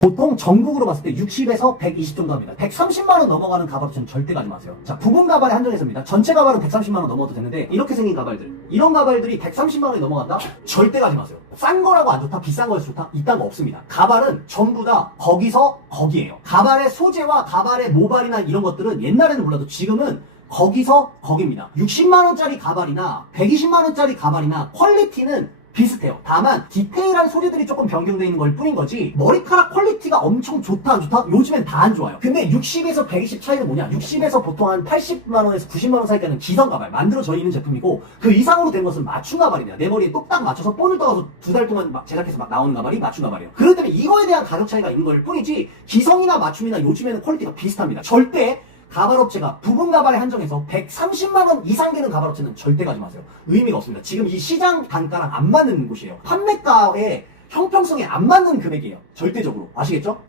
보통 전국으로 봤을 때 60에서 120 정도 합니다. 130만 원 넘어가는 가발업체는 절대 가지 마세요. 자, 부분 가발에 한정해서입니다. 전체 가발은 130만 원 넘어도 되는데 이렇게 생긴 가발들, 이런 가발들이 130만 원이 넘어간다? 절대 가지 마세요. 싼 거라고 안 좋다, 비싼 거에서 좋다? 이딴 거 없습니다. 가발은 전부 다 거기서 거기에요. 가발의 소재와 가발의 모발이나 이런 것들은 옛날에는 몰라도 지금은 거기서 거기입니다. 60만 원짜리 가발이나 120만 원짜리 가발이나 퀄리티는 비슷해요. 다만 디테일한 소재들이 조금 변경되어 있는 걸 뿐인 거지 머리카락 퀄리티가 엄청 좋다 안 좋다? 요즘엔 다 안 좋아요. 근데 60에서 120 차이는 뭐냐? 60에서 보통 한 80만 원에서 90만 원 사이까지는 기성 가발 만들어져 있는 제품이고 그 이상으로 된 것은 맞춤 가발입니다. 내 머리에 똑딱 맞춰서 본을 떠가서 두 달 동안 막 제작해서 막 나오는 가발이 맞춤 가발이에요. 때문에 이거에 대한 가격 차이가 있는 걸 뿐이지 기성이나 맞춤이나 요즘에는 퀄리티가 비슷합니다. 절대 가발업체가 부분 가발에 한정해서 130만 원 이상 되는 가발업체는 절대 가지 마세요. 의미가 없습니다. 지금 이 시장 단가랑 안 맞는 곳이에요. 판매가에 형평성에 안 맞는 금액이에요. 절대적으로. 아시겠죠?